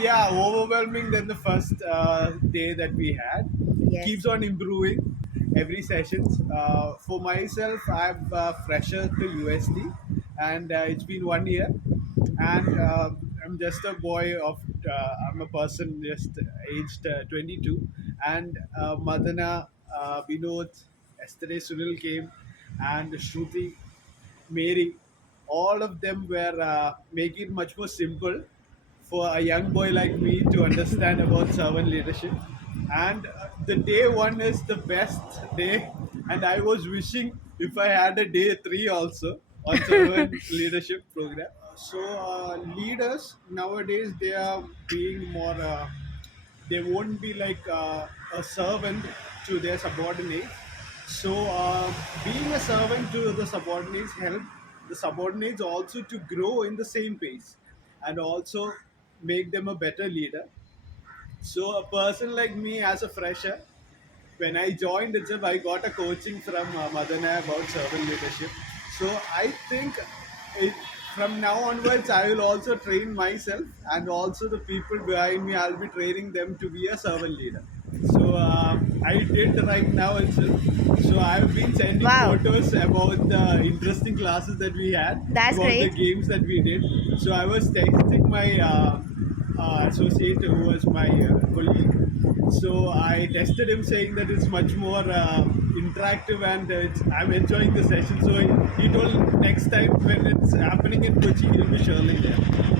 Yeah, overwhelming than the first day that we had. Yes. Keeps on improving every sessions. For myself, I'm fresher to USD, and it's been 1 year, and I'm just a boy of. I'm a person just aged 22, and Madana, Vinod, yesterday Sunil came, and Shruti, Mary, all of them were making it much more simple for a young boy like me to understand about servant leadership. And the day one is the best day, and I was wishing if I had a day three also on servant leadership program. So leaders nowadays they are being more. They won't be like a servant to their subordinates. So, being a servant to the subordinates help the subordinates also to grow in the same pace and also make them a better leader. So, a person like me as a fresher, when I joined itself, I got a coaching from Madana about servant leadership. So I think it, from now onwards, I will also train myself and also the people behind me. I'll be training them to be a servant leader. So I did right now itself. So I've been sending Wow, photos about the interesting classes that we had, that's about the great. games that we did. So I was texting my associate who was my colleague. So I tested him saying that it's much more interactive and I'm enjoying the session. So he told next time when it's happening in Kochi, he'll be surely there.